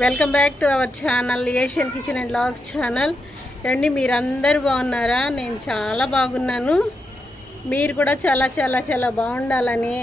Welcome back to our channel Asian kitchen and vlogs channel. అండి మీరందరూ బాగున్నారా? నేను చాలా బాగున్నాను. మీరు కూడా చాలా చాలా చాలా బాగుండాలని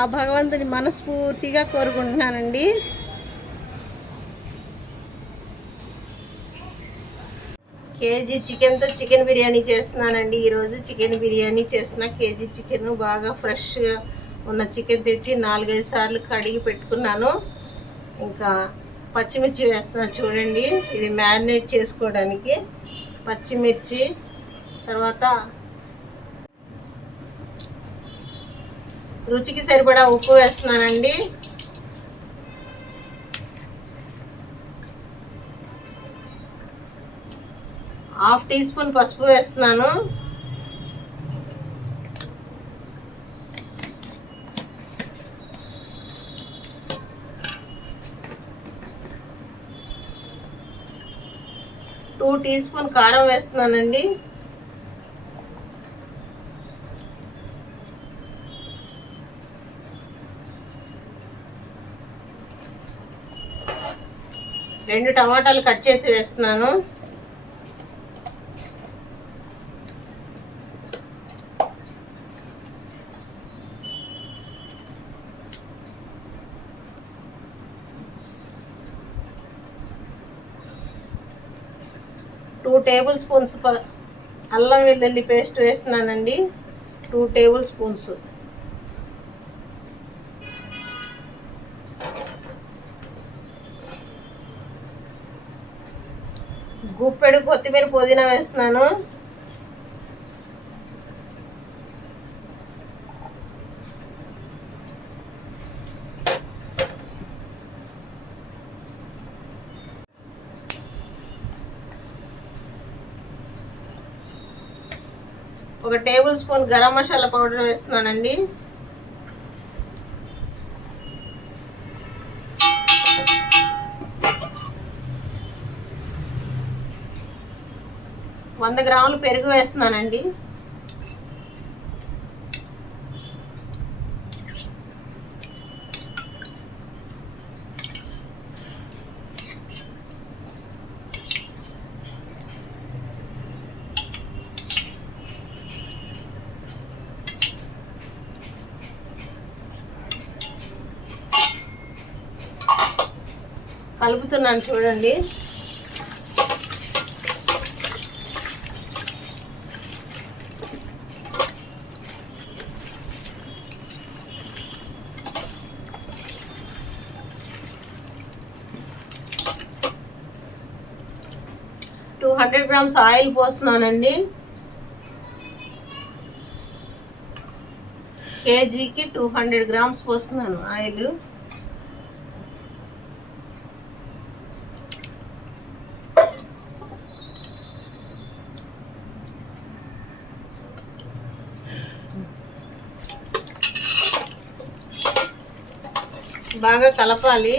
ఆ భగవంతుని మనస్ఫూర్తిగా కోరుకుంటున్నానండి. కేజీ చికెన్తో చికెన్ బిర్యానీ చేస్తున్నానండి. ఈరోజు చికెన్ బిర్యానీ చేస్తున్నా. కేజీ చికెన్ బాగా ఫ్రెష్గా ఉన్న చికెన్ తెచ్చి 4-5 సార్లు కడిగి పెట్టుకున్నాను. ఇంకా పచ్చిమిర్చి వేస్తున్నాను చూడండి. ఇది మ్యారినేట్ చేసుకోవడానికి పచ్చిమిర్చి, తర్వాత రుచికి సరిపడా ఉప్పు వేస్తున్నానండి. హాఫ్ టీ స్పూన్ పసుపు వేస్తున్నాను. టూ టీ స్పూన్ కారం వేస్తున్నానండి. రెండు టమాటాలు కట్ చేసి వేస్తున్నాను. టూ టేబుల్ స్పూన్స్ అల్లం వెల్లుల్లి పేస్ట్ వేస్తున్నానండి. 2 టేబుల్ స్పూన్స్. గుప్పెడు కొత్తిమీర పుదీనా వేస్తున్నాను. ఒక tablespoon garam masala powder వేస్తున్నానండి. వంద గ్రాములు పెరుగు వేస్తున్నానండి. కలుపుతున్నాను చూడండి. టూ 200 గ్రామ్స్ ఆయిల్ పోస్తున్నానండి. కేజీకి 200 గ్రామ్స్ పోస్తున్నాను ఆయిల్. బాగా కలపాలి.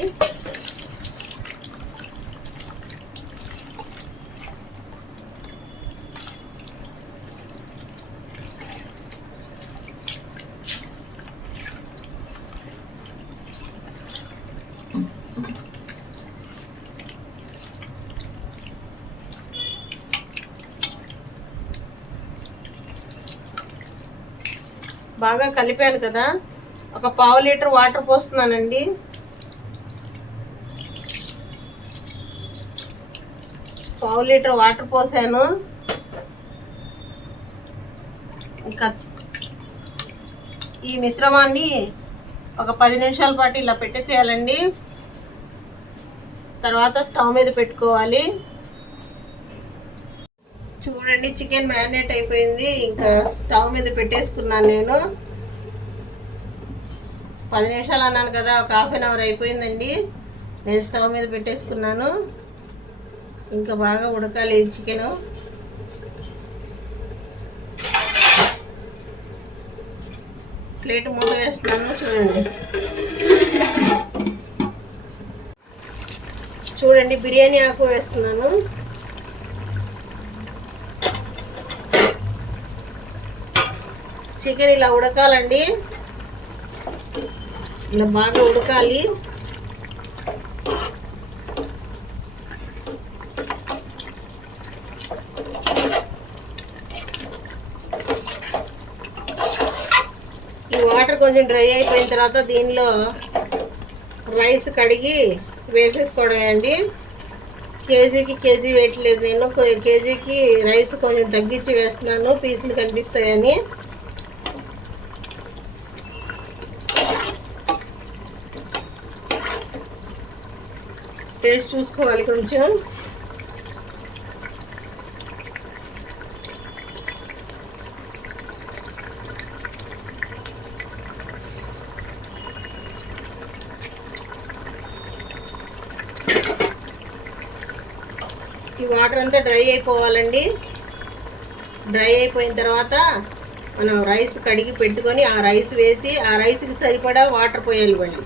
బాగా కలిపాను కదా, ఒక పావు లీటర్ వాటర్ పోస్తున్నానండి. పావు లీటర్ వాటర్ పోసాను. ఇంకా ఈ మిశ్రమాన్ని ఒక 10 నిమిషాల పాటు ఇలా పెట్టేసేయాలండి. తర్వాత స్టవ్ మీద పెట్టుకోవాలి. చూడండి చికెన్ మ్యారినేట్ అయిపోయింది. ఇంకా స్టవ్ మీద పెట్టేసుకున్నాను నేను. 10 నిమిషాలు అన్నాను కదా, ఒక హాఫ్ అన్ అవర్ అయిపోయిందండి. నేను స్టవ్ మీద పెట్టేసుకున్నాను. ఇంకా బాగా ఉడకాలి చికెను. ప్లేట్ మూత వేస్తున్నాను చూడండి. చూడండి బిర్యానీ ఆకు వేస్తున్నాను. చికెన్ ఇలా ఉడకాలండి. ఇలా బాగా ఉడకాలి. కొంచెం డ్రై అయిపోయిన తర్వాత దీనిలో రైస్ కడిగి వేసేసుకోవడమే అండి. కేజీకి కేజీ వేయట్లేదు నేను, కేజీకి రైస్ కొంచెం తగ్గించి వేస్తున్నాను పీసులు కనిపిస్తాయని. టేస్ట్ చూసుకోవాలి కొంచెం. ఈ వాటర్ అంతా డ్రై అయిపోవాలండి. డ్రై అయిపోయిన తర్వాత మనం రైస్ కడిగి పెట్టుకొని ఆ రైస్ వేసి ఆ రైస్కి సరిపడా వాటర్ పోయాలి మళ్ళీ.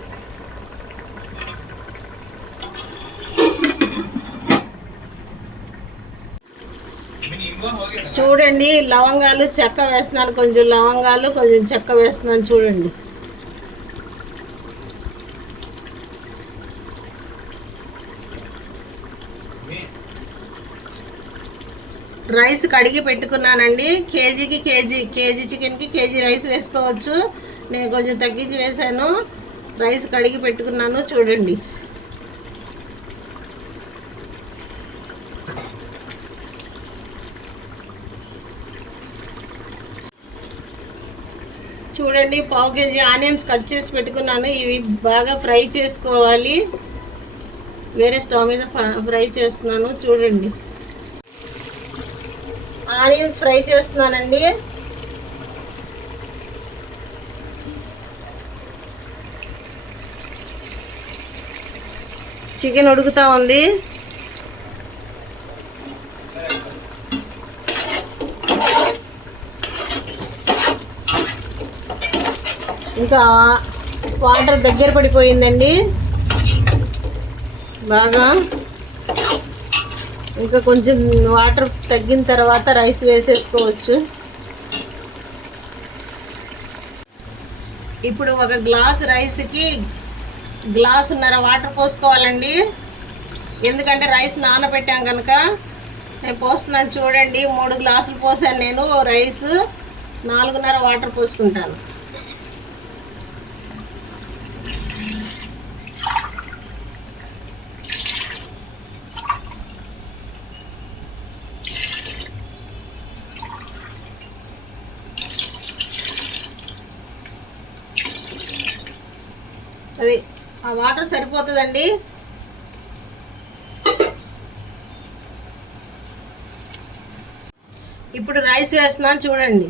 చూడండి, లవంగాలు చెక్క వేస్తున్నాను, కొంచెం లవంగాలు కొంచెం చెక్క వేస్తున్నాను చూడండి. రైస్ కడిగి పెట్టుకున్నానండి. కేజీ చికెన్కి కేజీ రైస్ వేసుకోవచ్చు. నేను కొంచెం తగ్గించి వేసాను. రైస్ కడిగి పెట్టుకున్నాను చూడండి. చూడండి, పావు కేజీ ఆనియన్స్ కట్ చేసి పెట్టుకున్నాను. ఇవి బాగా ఫ్రై చేసుకోవాలి. వేరే స్టవ్ మీద ఫ్రై చేస్తున్నాను చూడండి. ఆనియన్స్ ఫ్రై చేస్తున్నానండి. చికెన్ ఉడుకుతా ఉంది. ఇంకా వాటర్ దగ్గర పడిపోయిందండి బాగా. ఇంకా కొంచెం వాటర్ తగ్గిన తర్వాత రైస్ వేసేసుకోవచ్చు. ఇప్పుడు ఒక గ్లాస్ రైస్కి గ్లాసున్నర వాటర్ పోసుకోవాలండి. ఎందుకంటే రైస్ నానబెట్టాం కనుక. నేను పోస్తున్నాను చూడండి. 3 గ్లాసులు పోసాను నేను రైస్. 4.5 వాటర్ పోసుకుంటాను. అది ఆ వాటర్ సరిపోతుందండి. ఇప్పుడు రైస్ వేస్తున్నాను చూడండి.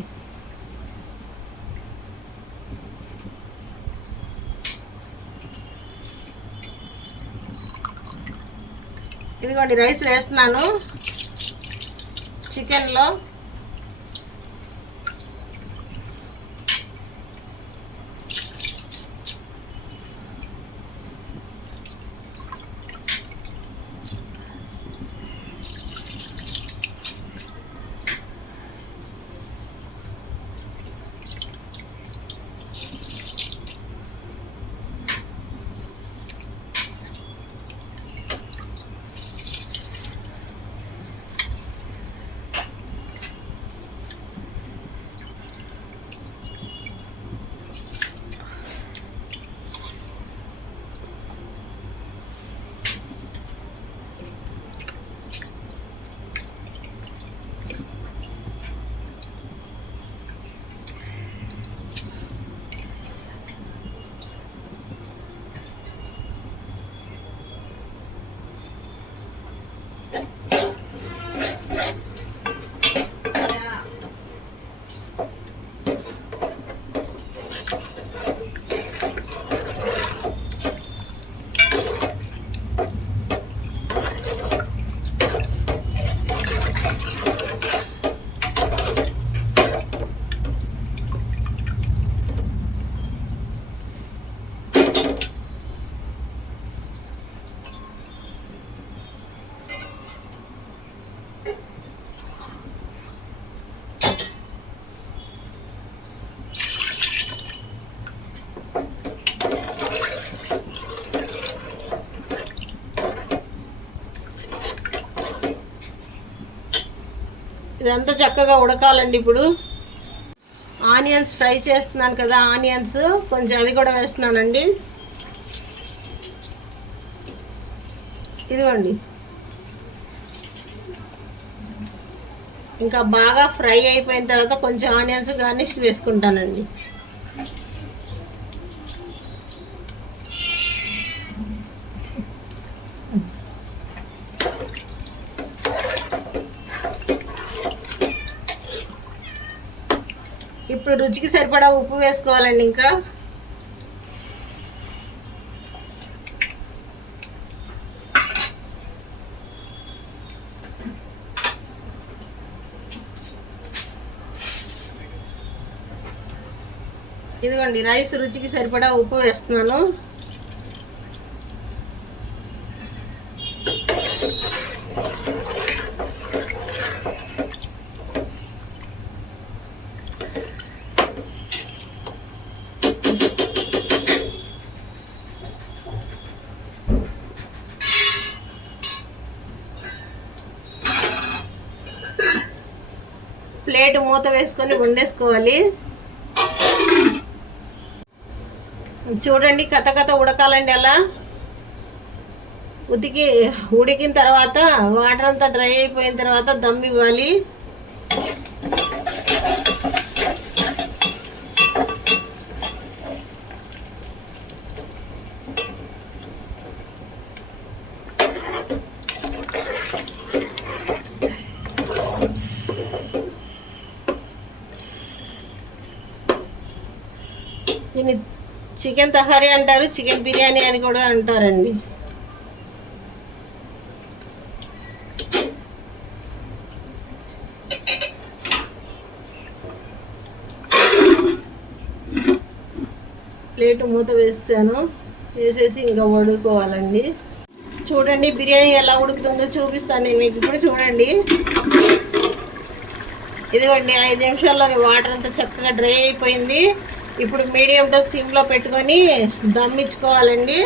ఇదిగోండి రైస్ వేస్తున్నాను చికెన్లో. ఇదంతా చక్కగా ఉడకాలండి. ఇప్పుడు ఆనియన్స్ ఫ్రై చేస్తున్నాను కదా, ఆనియన్స్ కొంచెం అది కూడా వేస్తున్నానండి. ఇదిగోండి, ఇంకా బాగా ఫ్రై అయిపోయిన తర్వాత కొంచెం ఆనియన్స్ గార్నిష్ వేసుకుంటానండి. ఇప్పుడు రుచికి సరిపడా ఉప్పు వేసుకోవాలండి. ఇంకా ఇదిగోండి, రైస్ రుచికి సరిపడా ఉప్పు వేస్తున్నాను. ప్లేట్ మూత వేసుకొని వండేసుకోవాలి. చూడండి, కథ ఉడకాలండి. అలా ఉడికిన తర్వాత వాటర్ అంతా డ్రై అయిపోయిన తర్వాత దమ్ ఇవ్వాలి. దీన్ని చికెన్ తహారీ అంటారు, చికెన్ బిర్యానీ అని కూడా అంటారండి. ప్లేట్ మూత వేసేసి ఇంకా వండుకోవాలండి. చూడండి, బిర్యానీ ఎలా ఉడుకుతుందో చూపిస్తాను నేను మీకు ఇప్పుడు. చూడండి, ఇదిగోండి, 5 నిమిషాల్లోని వాటర్ అంతా చక్కగా డ్రై అయిపోయింది. ఇప్పుడు మీడియం టు సిమ్లో పెట్టుకొని దమ్ ఇచ్చుకోవాలండి.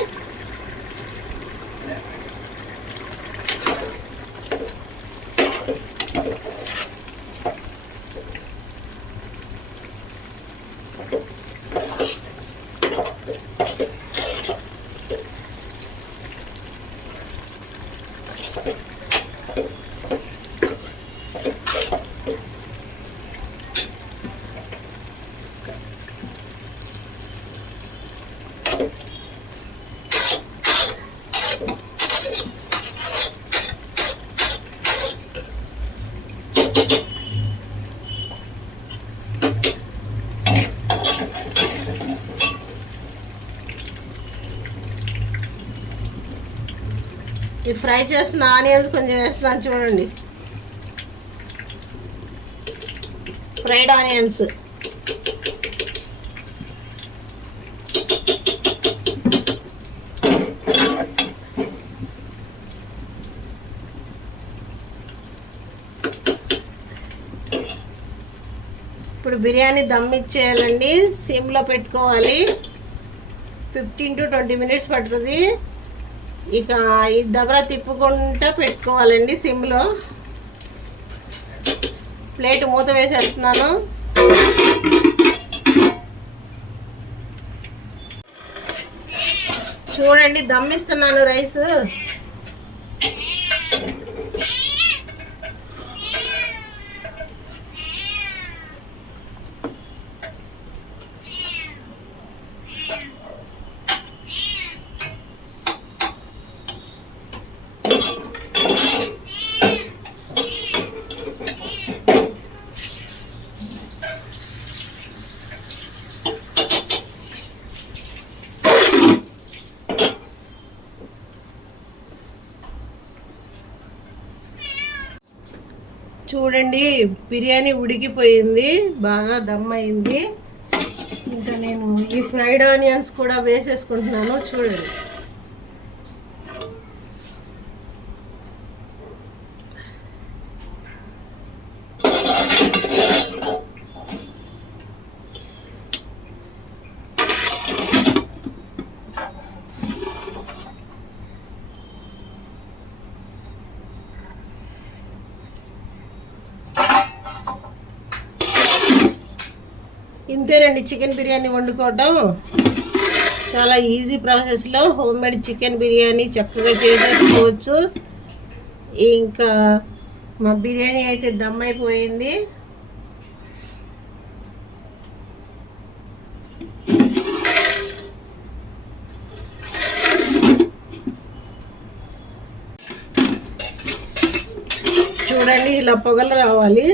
ఈ ఫ్రై చేసిన ఆనియన్స్ కొంచెం వేస్తున్నాను. చూడండి, ఫ్రైడ్ ఆనియన్స్. ఇప్పుడు బిర్యానీ దమ్ ఇచ్చేయాలండి. సిమ్లో పెట్టుకోవాలి. 15 to 20 మినిట్స్ పడుతుంది. ఇక ఈ దబరా తిప్పుకుంటూ పెట్టుకోవాలండి సిమ్లో. ప్లేట్ మూత వేసేస్తున్నాను. చూడండి, దమ్ ఇస్తున్నాను రైస్. చూడండి, బిర్యానీ ఉడికిపోయింది, బాగా దమ్ అయింది. ఇంకా నేను ఈ ఫ్రైడ్ ఆనియన్స్ కూడా వేసేసుకుంటున్నాను. చూడండి, ఇంతేనండి చికెన్ బిర్యానీ వండుకోవటం. చాలా ఈజీ ప్రాసెస్లో హోమ్ మేడ్ చికెన్ బిర్యానీ చక్కగా చేసేసుకోవచ్చు. ఇంకా మా బిర్యానీ అయితే దమ్ అయిపోయింది. చూడండి ఇలా పొగలు రావాలి.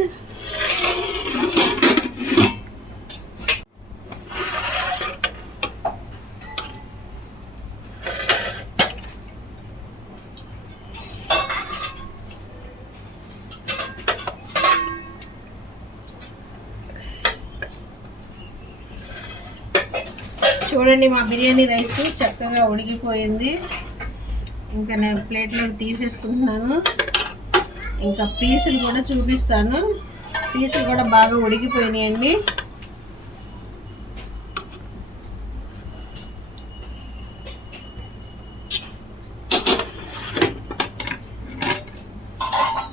చూడండి మా బిర్యానీ రైస్ చక్కగా ఉడికిపోయింది. ఇంకా నేను ప్లేట్లోకి తీసేసుకుంటున్నాను. ఇంకా పీసులు కూడా చూపిస్తాను. పీసులు కూడా బాగా ఉడికిపోయినాయండి.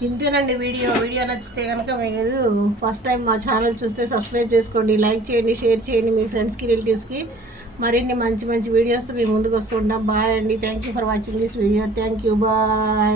ఇంతేనండి వీడియో నచ్చితే కనుక మీరు ఫస్ట్ టైం మా ఛానల్ చూస్తే సబ్స్క్రైబ్ చేసుకోండి, లైక్ చేయండి, షేర్ చేయండి మీ ఫ్రెండ్స్కి, రిలేటివ్స్కి. మరిన్ని మంచి వీడియోస్ మీ ముందుకు వస్తుంటాం. బాయ్ అండి. Thank you for watching this video. Thank you. Bye.